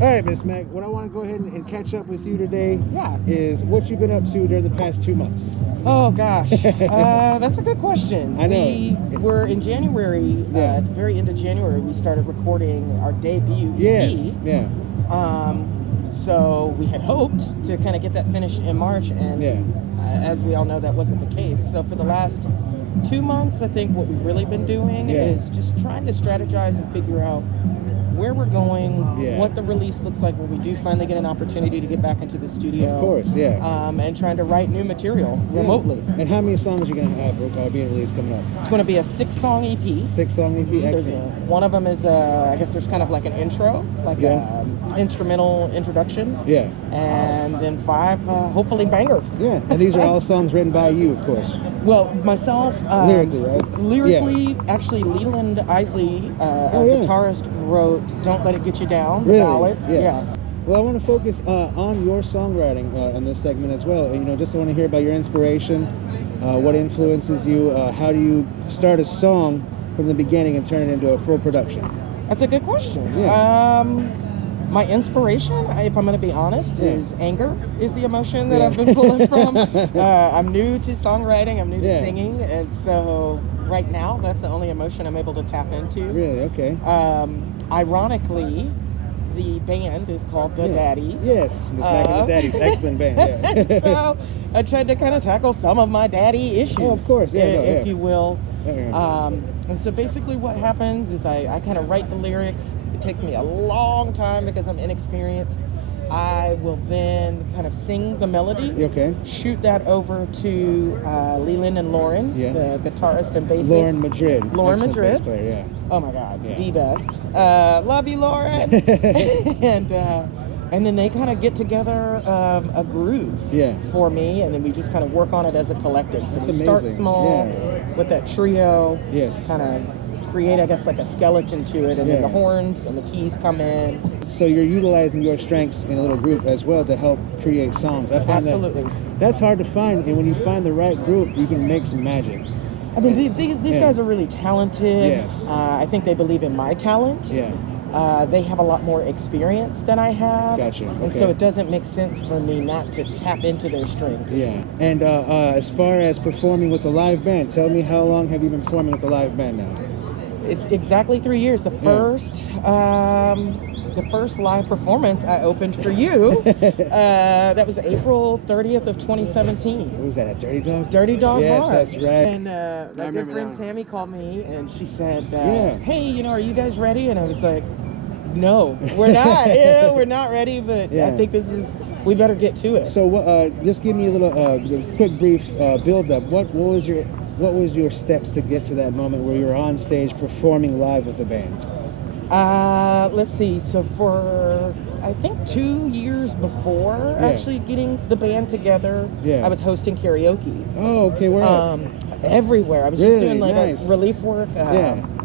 All right, Miss Mack, what I want to go ahead and catch up with you today Yeah. is what you've been up to during the past 2 months. Oh gosh, that's a good question. I know. We were in January, Yeah. at the very end of January, we started recording our debut EP. Yes, yeah. So we had hoped to kind of get that finished in March, and Yeah. as we all know, that wasn't the case. So for the last 2 months, I think what we've really been doing Yeah. is just trying to strategize and figure out where we're going, Yeah. what the release looks like when we do finally get an opportunity to get back into the studio. Of course, yeah. And trying to write new material remotely. And how many songs are you going to have being released coming up? It's going to be a 6-song EP. 6-song EP, excellent. One of them is, I guess there's kind of like an intro, like a instrumental introduction. Yeah. And then 5, hopefully bangers. Yeah, and these are all songs written by you, of course. Well, myself. Lyrically, right? Lyrically, actually, Leland Isley, our guitarist, wrote "Don't Let It Get You Down," the Really? ballad. Yes. Yeah. Well, I want to focus on your songwriting on this segment as well. You know, just I want to hear about your inspiration, what influences you, how do you start a song from the beginning and turn it into a full production? That's a good question. Yeah. My inspiration, if I'm going to be honest, is anger is the emotion that I've been pulling from. I'm new to songwriting, I'm new to singing, and so right now that's the only emotion I'm able to tap into. Really? Okay. Ironically, the band is called The Daddies. Yes, Miss Mack and the Daddies, excellent band. Yeah. So I tried to kind of tackle some of my daddy issues, of course, if you will. Yeah. And so basically what happens is I kind of write the lyrics. It takes me a long time because I'm inexperienced. I will then kind of sing the melody, shoot that over to Leland and Lauren, the guitarist and bassist. Lauren Madrid. Lauren Madrid. Bass player, yeah. Oh my God, the best. Love you, Lauren. And then they kind of get together a groove for me, and then we just kind of work on it as a collective. So we start small with that trio, kind of create, I guess, like a skeleton to it, and then the horns and the keys come in. So you're utilizing your strengths in a little group as well to help create songs. I find that's hard to find, and when you find the right group, you can make some magic. I mean, these guys are really talented. Yes. I think they believe in my talent. Yeah. They have a lot more experience than I have. Gotcha. And so it doesn't make sense for me not to tap into their strengths. Yeah. And as far as performing with the live band, tell me, how long have you been performing with the live band now? It's exactly 3 years. The first live performance I opened for you, that was April 30th of 2017. What was that, at Dirty Dog? Dirty Dog Yes, Bar. that's right. And my good friend Tammy called me and she said, hey, are you guys ready? And I was like, no, we're not. We're not ready, but I think we better get to it. So just give me a little quick brief build up. What was your steps to get to that moment where you were on stage performing live with the band? Let's see. So for, I think 2 years before actually getting the band together, I was hosting karaoke. Oh, okay. Where at? Everywhere. I was just doing like a relief work.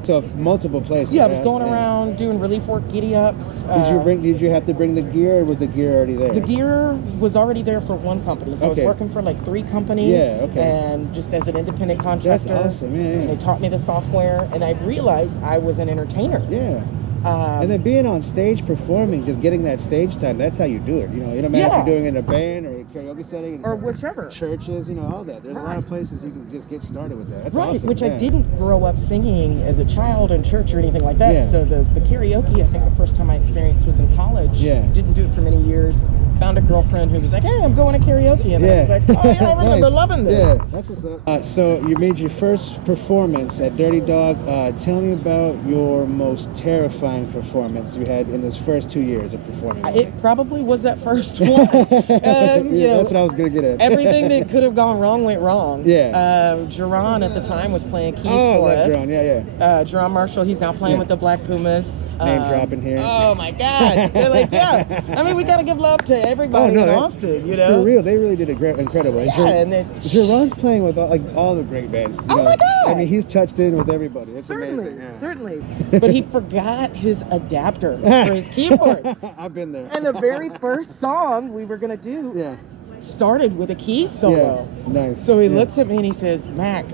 So multiple places. Yeah, I was going around doing relief work, giddy ups. Did you have to bring the gear, or was the gear already there? The gear was already there for one company. So I was working for like 3 companies. And just as an independent contractor. That's awesome, and they taught me the software, and I realized I was an entertainer. Yeah. And then being on stage performing, just getting that stage time, that's how you do it. You know, matter if you're doing it in a band or a karaoke setting. Or whichever. Churches, all that. There's a lot of places you can just get started with that. That's awesome. Which I didn't grow up singing as a child in church or anything like that. So the karaoke, I think the first time I experienced was in college. Didn't do it for many years. Found a girlfriend who was like, hey, I'm going to karaoke. And I was like, oh, yeah, I remember loving this. Yeah, that's what's up. So you made your first performance at Dirty Dog. Tell me about your most terrifying performance you had in those first 2 years of performing. It probably was that first one. That's what I was going to get at. Everything that could have gone wrong went wrong. Jerron at the time was playing keys for us. Jerron, Jerron Marshall, he's now playing with the Black Pumas. Name dropping here. Oh my God. They're like, I mean, we got to give love to everybody in Austin, For real, they really did incredible. And Jerron's playing with all the great bands. My God. I mean, he's touched in with everybody. It's certainly, amazing. Certainly. But he forgot his adapter for his keyboard. I've been there. And the very first song we were going to do started with a key solo. Nice. So he looks at me and he says, Mac,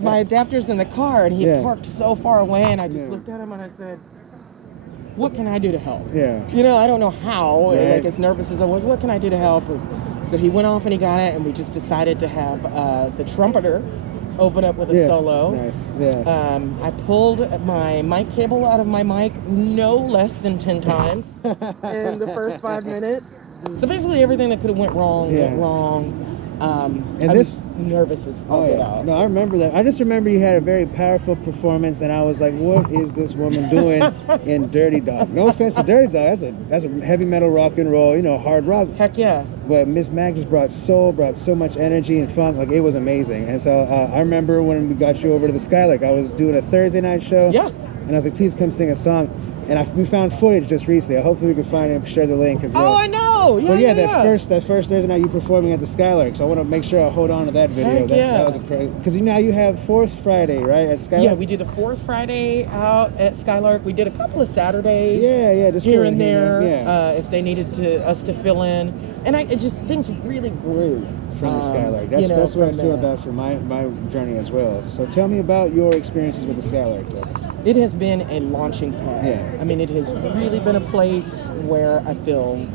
my adapter's in the car, and he had parked so far away, and I just looked at him and I said, what can I do to help? Yeah. You know, I don't know how, Right. like as nervous as I was, what can I do to help? And so he went off and he got it, and we just decided to have the trumpeter open up with a solo. Nice. Yeah. I pulled my mic cable out of my mic no less than 10 times in the first 5 minutes. So basically everything that could have went wrong went wrong. And I this was nervous as all get out. No, I remember that. I just remember you had a very powerful performance, and I was like, "What is this woman doing in Dirty Dog?" No offense to Dirty Dog, that's a heavy metal rock and roll, you know, hard rock. Heck yeah. But Miss Mack just brought so much energy and funk. Like, it was amazing. And so I remember when we got you over to the Skylark, I was doing a Thursday night show. Yeah. And I was like, "Please come sing a song." And we found footage just recently. Hopefully we can find it and share the link as well. Oh, I know. Yeah, Well, yeah, yeah. that first Thursday night you performing at the Skylark, so I want to make sure I hold on to that video. Heck yeah. That was a because now you have fourth Friday, right, at Skylark? Yeah, we do the fourth Friday out at Skylark. We did a couple of Saturdays. Yeah, just here fill in and there. Yeah. If they needed us to fill in, and things really grew from the Skylark. That's what I feel about for my journey as well. So tell me about your experiences with the Skylark, though. It has been a launching pad. Yeah. I mean, it has really been a place where I feel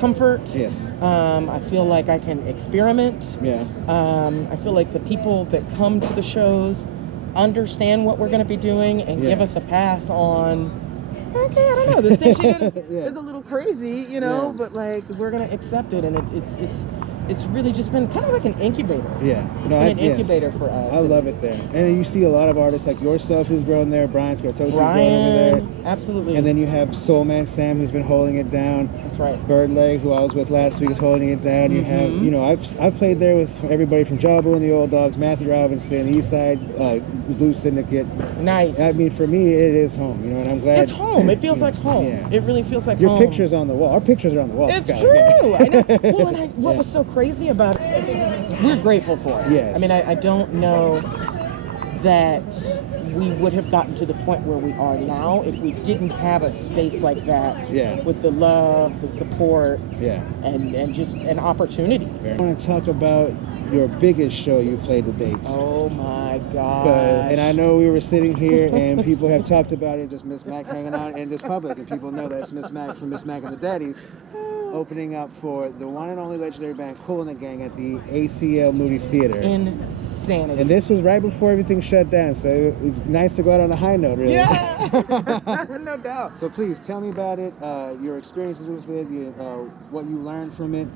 comfort. Yes. I feel like I can experiment. Yeah. I feel like the people that come to the shows understand what we're going to be doing and give us a pass on, okay, I don't know, this thing she did is a little crazy, you know, but like we're going to accept it, and it's really just been kind of like an incubator. Yeah. It's been an incubator for us. I love it there. And then you see a lot of artists like yourself who's grown there, Brian Scartosi's grown over there. Absolutely. And then you have Soul Man Sam who's been holding it down. That's right. Birdleg, who I was with last week, is holding it down. You have, you know, I've played there with everybody from Jawbo and the Old Dogs, Matthew Robinson, Eastside, Blue Syndicate. Nice. I mean, for me, it is home, you know, and I'm glad. It's home. It feels like home. Yeah. It really feels like Your home. pictures on the wall. Our pictures are on the wall. It's Scott. true. I know. Well, and what was so crazy about it, we're grateful for it. Yes. I mean, I don't know that we would have gotten to the point where we are now if we didn't have a space like that. Yeah. With the love, the support, Yeah. and just an opportunity. I want to talk about your biggest show you played to date. Oh my God. And I know we were sitting here and people have talked about it, just Miss Mack hanging out in this public, and people know that's Miss Mack from Miss Mack and the Daddies, opening up for the one and only legendary band Kool and the Gang at the ACL Moody Theater. Insanity. And this was right before everything shut down, so it was nice to go out on a high note, really. Yeah, no doubt. So please tell me about it, your experiences with it, what you learned from it.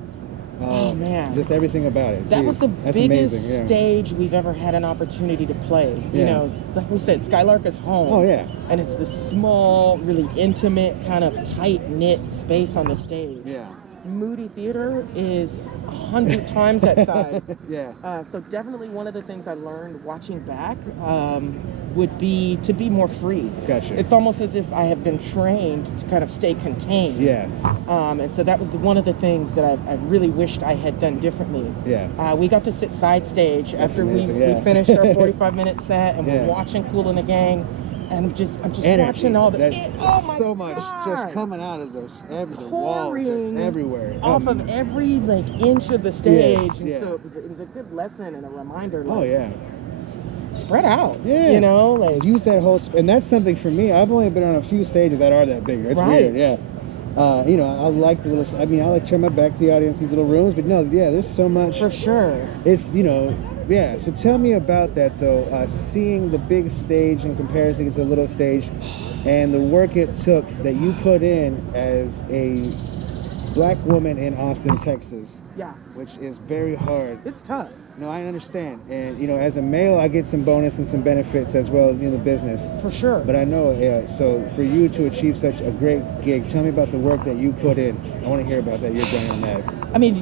Oh man, just everything about it. That Jeez, was the that's biggest amazing, stage we've ever had an opportunity to play. You know, like we said, Skylark is home. Oh yeah. And it's this small, really intimate, kind of tight-knit space on the stage. Yeah. Moody Theater is 100 times that size. Yeah. So definitely one of the things I learned watching back would be to be more free. Gotcha. It's almost as if I have been trained to kind of stay contained. Yeah. And so that was one of the things that I really wished I had done differently. Yeah. We got to sit side stage after amazing, we finished our 45-minute set, and we're watching Kool and the Gang. And I'm just energy. watching all the oh my so much God. just coming out of those the walls, just everywhere, off of every inch of the stage. Yes, and so it was a good lesson and a reminder. Like, oh yeah, spread out. Yeah, you know, like use that whole and that's something for me. I've only been on a few stages that are that big. It's weird. Yeah. You know, I like the little. I mean, I like to turn my back to the audience, these little rooms. But no, yeah, there's so much. For sure. It's Yeah, so tell me about that though, seeing the big stage in comparison to the little stage and the work it took that you put in as a black woman in Austin, Texas. Yeah. Which is very hard. It's tough. No, I understand. And, as a male, I get some bonus and some benefits as well in the business. For sure. But I know, so for you to achieve such a great gig, tell me about the work that you put in. I want to hear about that, your journey on that. I mean,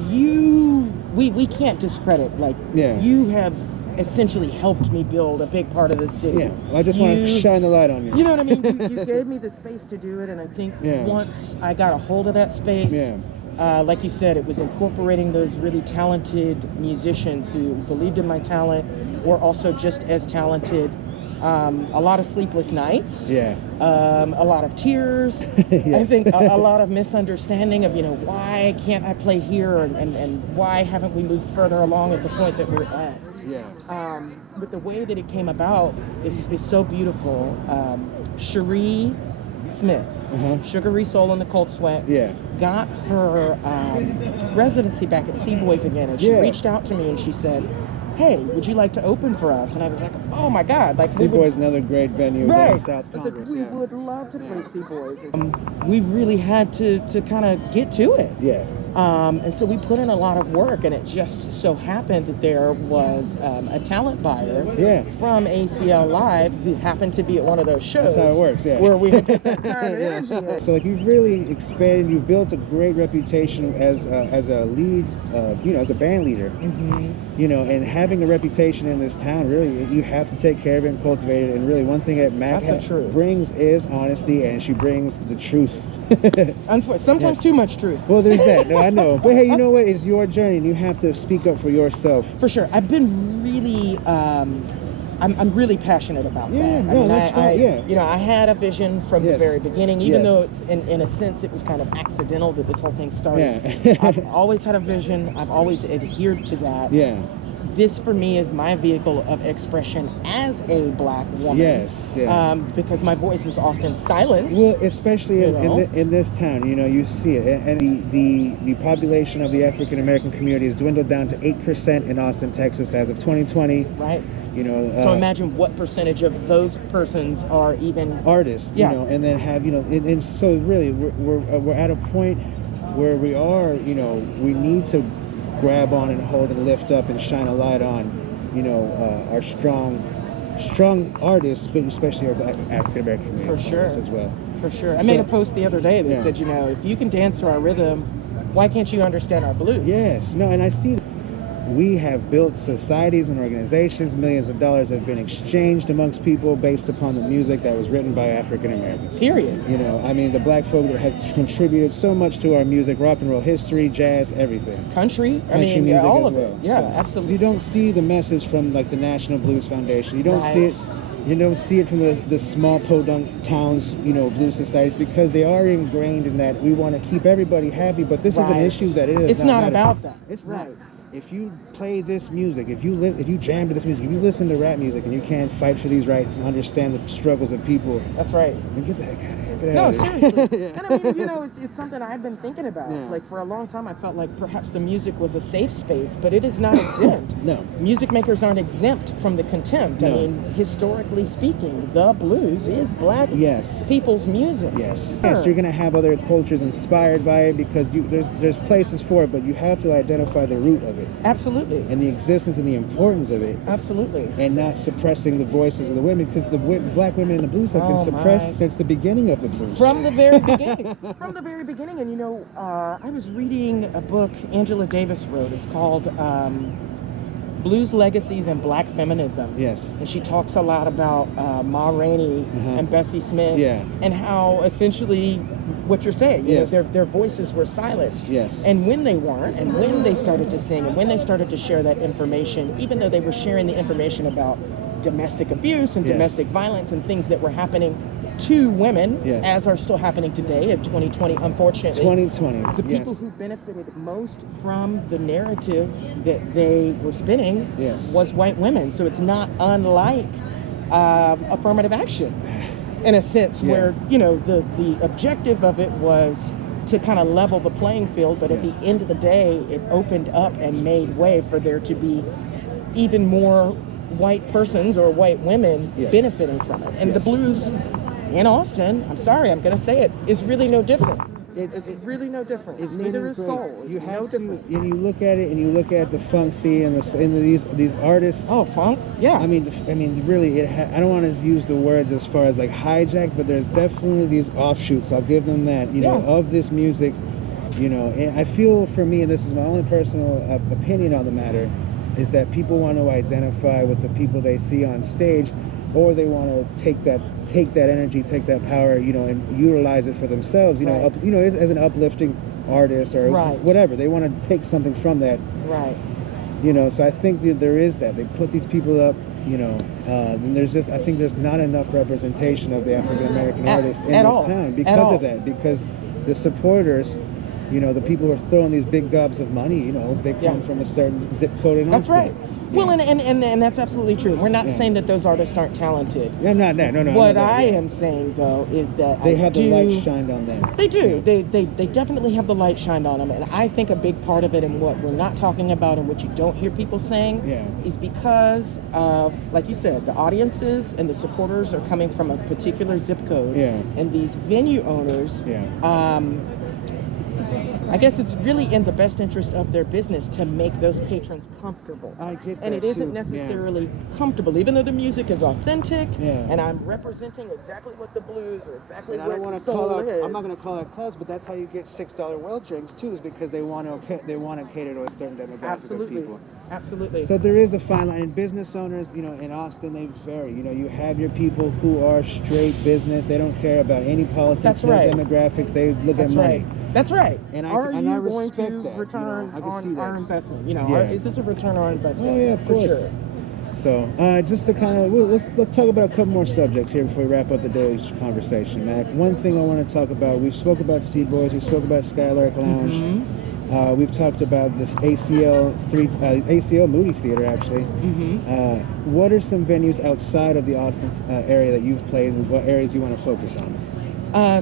we can't discredit, you have essentially helped me build a big part of the city. Yeah, well, I just want to shine the light on you. You know what I mean? You gave me the space to do it, and I think once I got a hold of that space, like you said, it was incorporating those really talented musicians who believed in my talent, were also just as talented. A lot of sleepless nights. Yeah. A lot of tears. Yes. I think a lot of misunderstanding of, why can't I play here and why haven't we moved further along at the point that we're at. Yeah. But the way that it came about is so beautiful. Cherie Smith, Sugary Soul and the Cold Sweat, got her residency back at C-Boys again, and she reached out to me and she said, hey, would you like to open for us? And I was like, oh my God. Like, C-Boys, another great venue down in South Congress. I said, we would love to play C-Boys. We really had to kind of get to it. And so we put in a lot of work, and it just so happened that there was a talent buyer from ACL Live who happened to be at one of those shows. That's how it works, where we had that kind of energy. So like, you've really expanded, you've built a great reputation as a lead, you know, as a band leader. You know, and having a reputation in this town, really, you have to take care of it and cultivate it. And really, one thing that Mack brings is honesty, and she brings the truth. Sometimes too much truth. Well, there's that. No, I know. But hey, you know what? It's your journey, and you have to speak up for yourself. For sure. I've been really, I'm really passionate about that. That's fine. You know, I had a vision from the very beginning, even though it's in a sense it was kind of accidental that this whole thing started. I've always had a vision. I've always adhered to that. This for me is my vehicle of expression as a black woman. Because my voice is often silenced. Well, especially in this town, you know, you see it, and the population of the African American community has dwindled down to 8% in Austin, Texas, as of 2020. Right. You know. So imagine what percentage of those persons are even artists. You know, and then have and so really we're at a point where we are. You know, we need to grab on and hold and lift up and shine a light on, you know, our strong artists, but especially our black African American community as well. For sure. I made a post the other day that said, you know, if you can dance to our rhythm, why can't you understand our blues? And I see we have built societies and organizations. Millions of dollars have been exchanged amongst people based upon the music that was written by African Americans. Period. You know, I mean, the black folk that has contributed so much to our music, rock and roll history, jazz, everything. Country music all as of well. it. Absolutely. You don't see the message from like the National Blues Foundation. You don't see it. You don't see it from the small podunk towns, you know, blues societies, because they are ingrained in that we want to keep everybody happy. But this is an issue that it's not about that. It's not. If you play this music, if you jam to this music, if you listen to rap music and you can't fight for these rights and understand the struggles of people, that's right. Then get the heck out of here. No, seriously. And I mean, you know, it's something I've been thinking about. Like, for a long time, I felt like perhaps the music was a safe space, but it is not exempt. Music makers aren't exempt from the contempt. I mean, historically speaking, the blues is black people's music. Yes, you're going to have other cultures inspired by it because there's places for it, but you have to identify the root of it. Absolutely. And the existence and the importance of it. Absolutely. And not suppressing the voices of the women, because the black women in the blues have been suppressed since the beginning of the blues. From the very beginning. From the very beginning. And, you know, I was reading a book Angela Davis wrote. It's called Blues Legacies and Black Feminism. And she talks a lot about Ma Rainey and Bessie Smith and how essentially what you're saying, you know, their voices were silenced. And when they weren't, and when they started to sing, and when they started to share that information, even though they were sharing the information about domestic abuse and domestic violence and things that were happening to women, as are still happening today in 2020, unfortunately. 2020. The people who benefited most from the narrative that they were spinning was white women. So it's not unlike affirmative action, in a sense, where, you know, the objective of it was to kind of level the playing field, but at the end of the day, it opened up and made way for there to be even more white persons or white women benefiting from it. And the blues in Austin, I'm sorry, I'm going to say it, is really no different. It's really no different. Neither is soul. You have to, and you look at it, and you look at the funk scene and these artists. Oh, funk, I mean, really, I don't want to use the words as far as like hijack, but there's definitely these offshoots. I'll give them that. You know, of this music. You know, and I feel for me, and this is my only personal opinion on the matter, is that people want to identify with the people they see on stage, or they want to take that energy, take that power, you know, and utilize it for themselves, you know, as an uplifting artist or whatever. They want to take something from that. You know, so I think that there is that. They put these people up, you know, and I think there's not enough representation of the African American artists in this town because of that, because the supporters, you know, the people who are throwing these big gobs of money, you know, they come from a certain zip code in Austin. Well, and that's absolutely true. We're not saying that those artists aren't talented. Yeah, I'm not that. No. What I am saying though is that they have the light shined on them. They do. Yeah. They definitely have the light shined on them, and I think a big part of it, and what we're not talking about, and what you don't hear people saying, is because of, like you said, the audiences and the supporters are coming from a particular zip code, and these venue owners. I guess it's really in the best interest of their business to make those patrons comfortable. I get that, and it isn't necessarily comfortable, even though the music is authentic, and I'm representing exactly what the blues or exactly what the soul is. I'm not going to call it clubs, but that's how you get $6 well drinks too, is because they want to cater to a certain demographic of people. Absolutely. So there is a fine line. And business owners, you know, in Austin, they vary. You know, you have your people who are straight business. They don't care about any politics, no demographics. They look at money. That's right. And are you I going to that, return you know, on our investment? You know, is this a return on investment? Oh yeah, of course. For sure. So just to kind of let's talk about a couple more subjects here before we wrap up the day's conversation, Mac. One thing I want to talk about: we spoke about Sea Boys, we spoke about Skylark Lounge. We've talked about the ACL Movie Theater, actually. What are some venues outside of the Austin area that you've played, and what areas you want to focus on?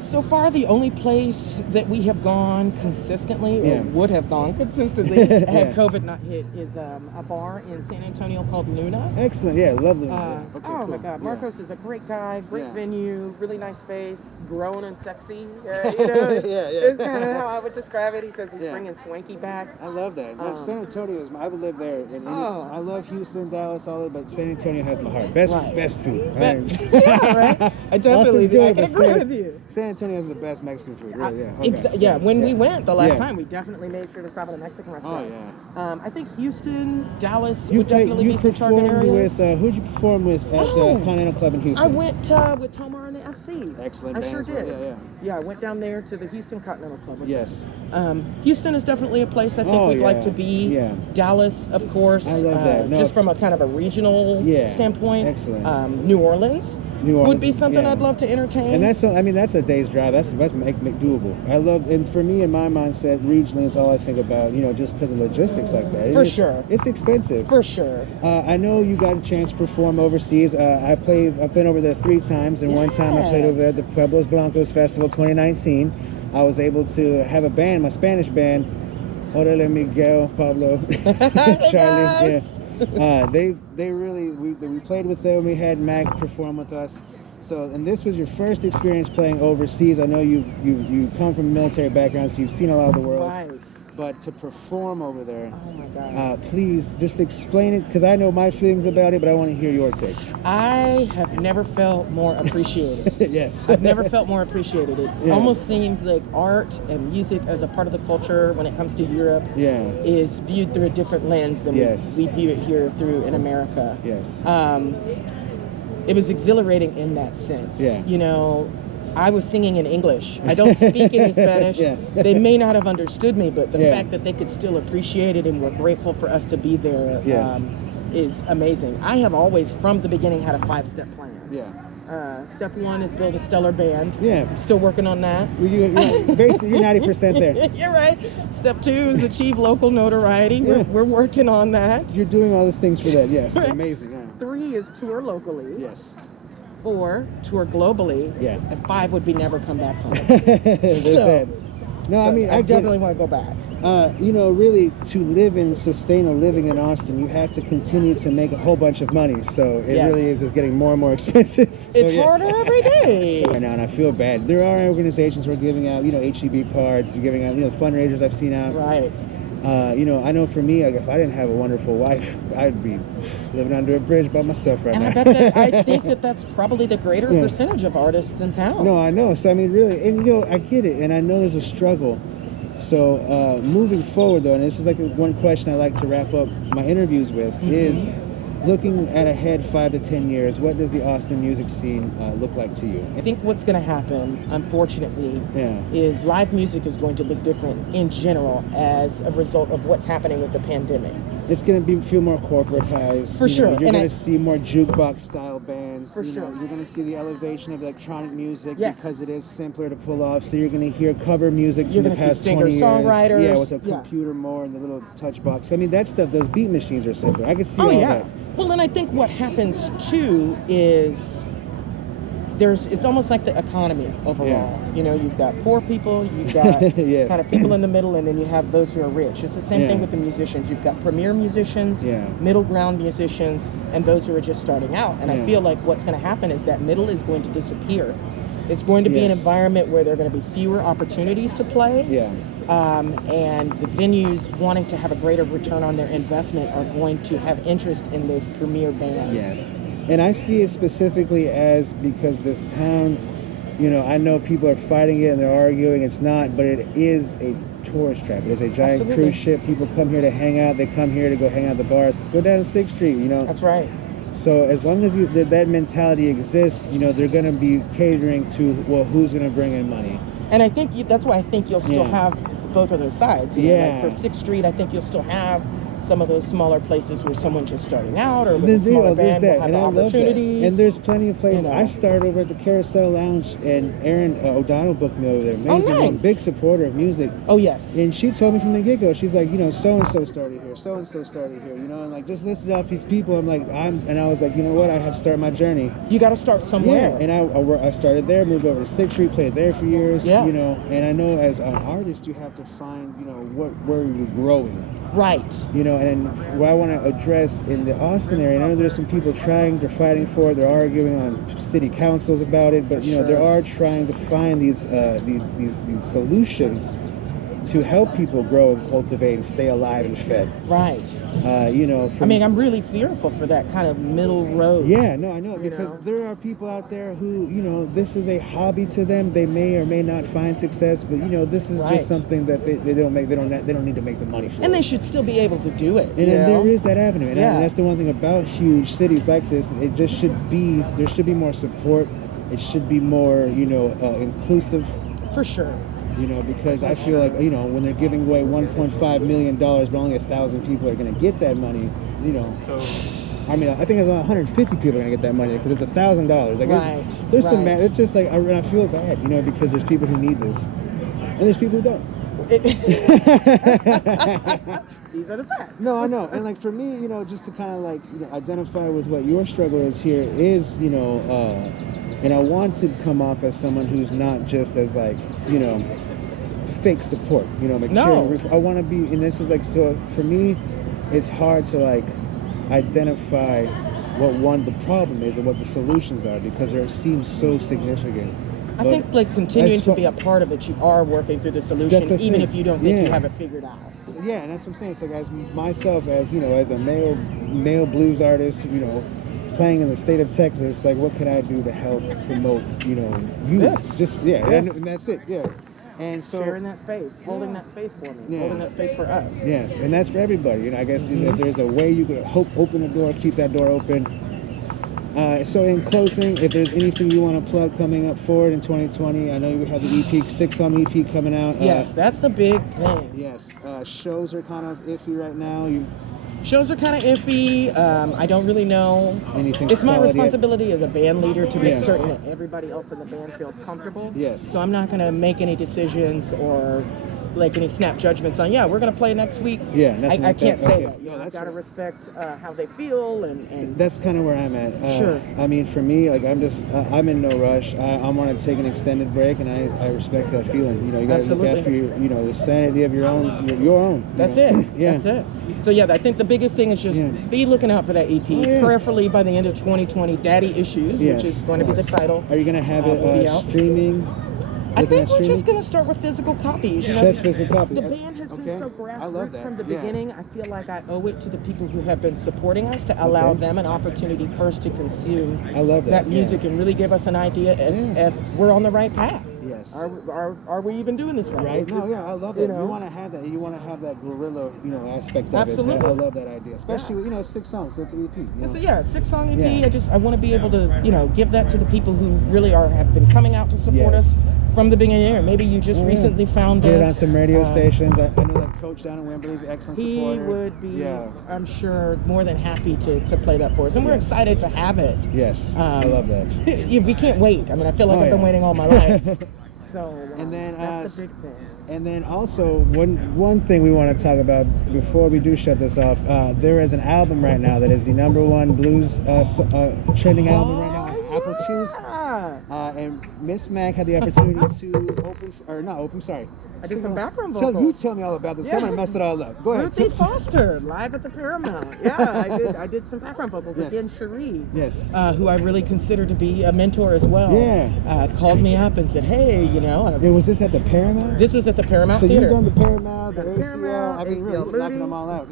So far, the only place that we have gone consistently, or would have gone consistently, had COVID not hit, is a bar in San Antonio called Luna. Excellent, lovely. My God, Marcos is a great guy, great venue, really nice space, grown and sexy. You know, it's kind of how I would describe it. He says he's bringing swanky back. I love that. San Antonio I would live there. And I love Houston, Dallas, all of it, but San Antonio has my heart. Best food. Right. I definitely I can agree with you. San Antonio has the best Mexican food, really, When we went the last time, we definitely made sure to stop at a Mexican restaurant. I think Houston, Dallas would definitely be some target areas. Who'd you perform with at the Continental Club in Houston? I went with Tomar and the FCs. Excellent. I sure did. Well, I went down there to the Houston Continental Club. Houston is definitely a place I think we'd like to be. Dallas, of course. I love that. Just from a kind of a regional standpoint. Excellent. New Orleans would be something I'd love to entertain. And that's a day's drive. That's make doable. I love, and for me, in my mindset, regionally is all I think about. You know, just because of logistics like that. For sure. It's expensive. For sure. I know you got a chance to perform overseas. I've been over there 3 times, and one time I played over at the Pueblos Blancos Festival 2019. I was able to have a band, my Spanish band, Ornelas, Miguel, Pablo, Charlie. They really, we played with them. We had Mack perform with us. So, and this was your first experience playing overseas. I know you come from a military background, so you've seen a lot of the world. Right. But to perform over there, oh my God. Please just explain it, because I know my feelings about it, but I want to hear your take. I have never felt more appreciated. Yes. I've never felt more appreciated. It almost seems like art and music as a part of the culture when it comes to Europe is viewed through a different lens than we view it here through in America. Yes. It was exhilarating in that sense. You know, I was singing in English. I don't speak any Spanish. They may not have understood me, but the fact that they could still appreciate it and were grateful for us to be there is amazing. I have always, from the beginning, had a 5-step plan. Step 1 is build a stellar band. I'm still working on that. Basically, you're 90% there. You're right. Step 2 is achieve local notoriety. We're working on that. You're doing all the things for that. Yes, amazing. 3 is tour locally. Yes. 4, tour globally. And 5 would be never come back home. I mean, I definitely want to go back. You know, really, to sustain a living in Austin, you have to continue to make a whole bunch of money. So it really is just getting more and more expensive. It's harder every day. Right now, and I feel bad. There are organizations who are giving out, HEB cards, giving out, fundraisers I've seen out. Right. I know for me, if I didn't have a wonderful wife, I'd be living under a bridge by myself right now. I think that's probably the greater percentage of artists in town. No, I know. So, I mean, really, and, I get it, and I know there's a struggle. So, moving forward, though, and this is like one question I like to wrap up my interviews with, is looking at ahead 5 to 10 years, what does the Austin music scene look like to you? I think what's going to happen, unfortunately, is live music is going to look different in general as a result of what's happening with the pandemic. It's going to feel more corporatized. For sure. You're going to see more jukebox style bands. bands. For sure. You're going to see the elevation of electronic music Yes. because it is simpler to pull off. So you're going to hear cover music You're from the gonna past see 20 years. singer-songwriters. Yeah, with a computer more and the little touch box. I mean, that stuff, those beat machines are simpler. I can see Oh all yeah. that. Well, and I think what happens too is it's almost like the economy overall. You know, you've got poor people, you've got Yes. kind of people in the middle, and then you have those who are rich. It's the same thing with the musicians. You've got premier musicians, middle ground musicians, and those who are just starting out. And I feel like what's going to happen is that middle is going to disappear. It's going to be an environment where there are going to be fewer opportunities to play. And the venues wanting to have a greater return on their investment are going to have interest in those premier bands. Yes. And I see it specifically as because this town, you know, I know people are fighting it and they're arguing. It's not, but it is a tourist trap. It is a giant cruise ship. People come here to hang out. They come here to go hang out at the bars. Let's go down to 6th Street, you know. That's right. So as long as that mentality exists, you know, they're going to be catering to, well, who's going to bring in money? And I think that's why I think you'll still have both of those sides. You know, like for 6th Street, I think you'll still have some of those smaller places where someone's just starting out or with a smaller band will have the opportunities. And there's plenty of places. You know. I started over at the Carousel Lounge, and Erin O'Donnell booked me over there. Amazing, nice. Big supporter of music. Oh, yes. And she told me from the get-go, she's like, you know, so-and-so started here, so-and-so started here, you know, and like just listed off these people. I'm like, and I was like, you know what, I have to start my journey. You got to start somewhere. Yeah, and I started there, moved over to 6th Street, played there for years, you know, and I know as an artist, you have to find, you know, where you're growing. Right. You know, and what I want to address in the Austin area, I know there's some people they're fighting for it, they're arguing on city councils about it, but you know, they are trying to find these solutions to help people grow and cultivate and stay alive and fed. Right. You know, I mean, I'm really fearful for that kind of middle road. Yeah, no, I know, because there are people out there who, you know, this is a hobby to them. They may or may not find success, but you know, this is just something that they don't need to make the money for. And they should still be able to do it. And there is that avenue, and that's the one thing about huge cities like this. It just should be, there should be more support. It should be more, you know, inclusive. For sure. You know, because I feel like, you know, when they're giving away $1.5 million, but only 1,000 people are going to get that money, you know. So, I mean, I think it's 150 people are going to get that money because it's $1,000. Like, there's some, it's just like, I feel bad, you know, because there's people who need this. And there's people who don't. These are the facts. No, I know. And like for me, you know, just to kind of like, you know, identify with what your struggle is here is, you know, and I want to come off as someone who's not just as like, you know, fake support, you know, like I want to be, and this is like, so for me, it's hard to like identify what the problem is and what the solutions are because it seems so significant. I think like continuing to be a part of it, you are working through the solution, even if you don't think you have it figured out. So, yeah, and that's what I'm saying. So as myself, as you know, as a male blues artist, you know, playing in the state of Texas, like what can I do to help promote, you know, you and that's it, And so sharing that space, holding that space for me, holding that space for us. Yes, and that's for everybody. You know, I guess if there's a way you could open the door, keep that door open. So in closing, if there's anything you want to plug coming up forward in 2020, I know you have the EP, 6-song EP coming out. Yes, that's the big thing. Yes, shows are kind of iffy right now. Shows are kind of iffy. I don't really know. It's my responsibility as a band leader to make certain that everybody else in the band feels comfortable. Yes. So I'm not going to make any decisions or like any snap judgments on, we're going to play next week. Yeah, I can't say that. You know, I've got to respect how they feel and that's kind of where I'm at. Sure. I mean, for me, like I'm in no rush. I want to take an extended break, and I respect that feeling. You know, you got to look after you know, the sanity of your own. That's it. That's it. So I think the biggest thing is just be looking out for that EP. Prayerfully by the end of 2020, Daddy Issues, which is going to be the title. Are you going to have it streaming? I think we're just going to start with physical copies. You know, just physical copies. The band has been so grassroots from the beginning. I feel like I owe it to the people who have been supporting us to allow them an opportunity first to consume that music and really give us an idea if we're on the right path. Yes. Are we even doing this right? No, I love that. You want to have that. You want to have that guerrilla, you know, aspect of Absolutely. it. I love that idea, especially you know, 6 songs. So it's an EP. You know? It's a 6-song EP. I want to be able to, you know, give that to the people who really have been coming out to support us from the beginning. Or maybe you just recently found us. Get it on some radio stations. I know that Coach coach down in Wembley. He's an excellent He supporter. would be, Yeah. I'm sure, more than happy to play that for us. And we're excited to have it. Yes, I love that. We can't wait. I mean, I feel like I've been waiting all my life. So and then, that's the big thing. And then also, one thing we want to talk about before we do shut this off, there is an album right now that is the #1 blues trending album right now on Apple Tunes. And Miss Mack had the opportunity to I did some background vocals. You tell me all about this. I'm gonna mess it all up. Go ahead. Ruthie Foster, live at the Paramount. Yeah, I did some background vocals. Yes. Again, Cherie, Yes. who I really consider to be a mentor as well. Yeah. Called me up and said, hey, you know. Was this at the Paramount? This is at the Paramount So Theater. you've done the Paramount, the ACL. Paramount, I mean, really, ACL you're knocking them all out.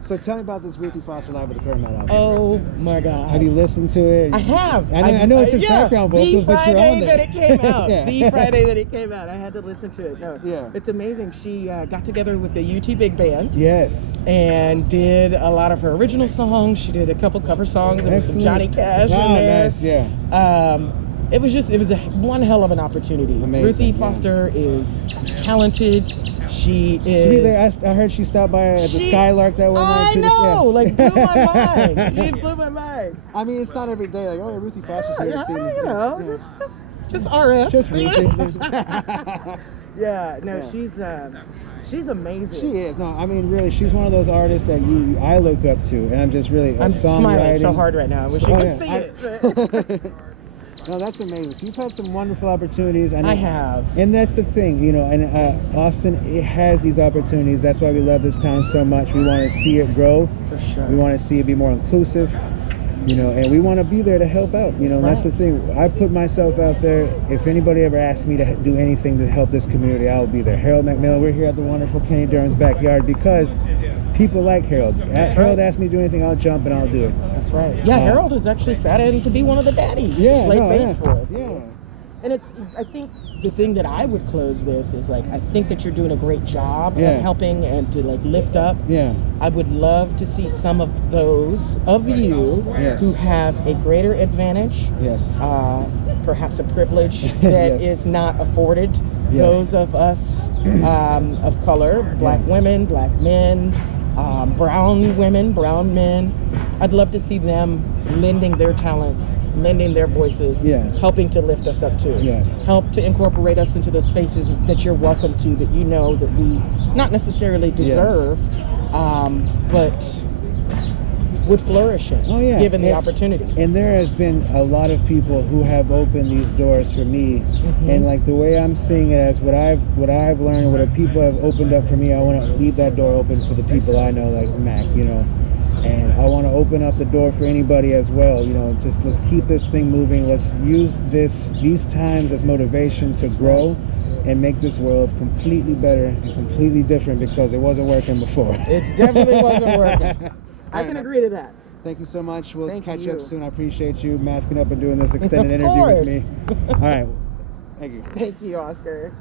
So tell me about this Ruthie Foster live at the Paramount album. Oh my God. Have you listened to it? I have. I know it's his background vocals, but you're on there. The Friday that it came out. Yeah. The Friday that it came out. I had to listen to it. No, Yeah. it's amazing. She got together with the UT Big Band. Yes. And did a lot of her original songs. She did a couple cover songs. There was some Johnny Cash in there. Nice, yeah. It was one hell of an opportunity. Amazing, Ruthie yeah. Foster is talented. She Sweet, is. I heard she stopped by at the Skylark that one night. I know, like blew my mind. She blew my mind. I mean, it's not every day. Like, oh, Ruthie Foster's here. Yeah, you know, just RF. Just Ruthie. Yeah, no, Yeah. she's amazing. She is. No, I mean, really, she's one of those artists that I look up to, and I'm just really I'm smiling songwriting. so hard right now. I wish you could see it. No, that's amazing. So you've had some wonderful opportunities. I have. And that's the thing, you know, and Austin, it has these opportunities. That's why we love this town so much. We want to see it grow. For sure. We want to see it be more inclusive, you know, and we want to be there to help out, you know, and that's the thing. I put myself out there. If anybody ever asks me to do anything to help this community, I will be there. Harold McMillan, we're here at the wonderful Kenny Durham's backyard because people like Harold. Harold asked me to do anything, I'll jump and I'll do it. That's right. Yeah, Harold has actually sat in to be one of the daddies. Yeah, played bass for us. Yeah. And I think the thing that I would close with is like, I think that you're doing a great job of helping and to like lift up. Yeah. I would love to see some of those of you who have a greater advantage. Yes. Perhaps a privilege that is not afforded those of us of color, black women, black men, brown women, brown men. I'd love to see them lending their talents, lending their voices, helping to lift us up too. Yes. Help to incorporate us into those spaces that you're welcome to, that you know that we not necessarily deserve, but would flourish in, given the opportunity. And there has been a lot of people who have opened these doors for me, and like the way I'm seeing it as what I've learned, what people have opened up for me, I want to leave that door open for the people I know, like Mack, you know. And I want to open up the door for anybody as well, you know. Just let's keep this thing moving. Let's use these times as motivation to grow and make this world completely better and completely different, because it wasn't working before. It definitely wasn't working. I can agree to that. Thank you so much. We'll catch you. up soon. I appreciate you masking up and doing this extended interview with me. All right. Thank you. Thank you, Oscar.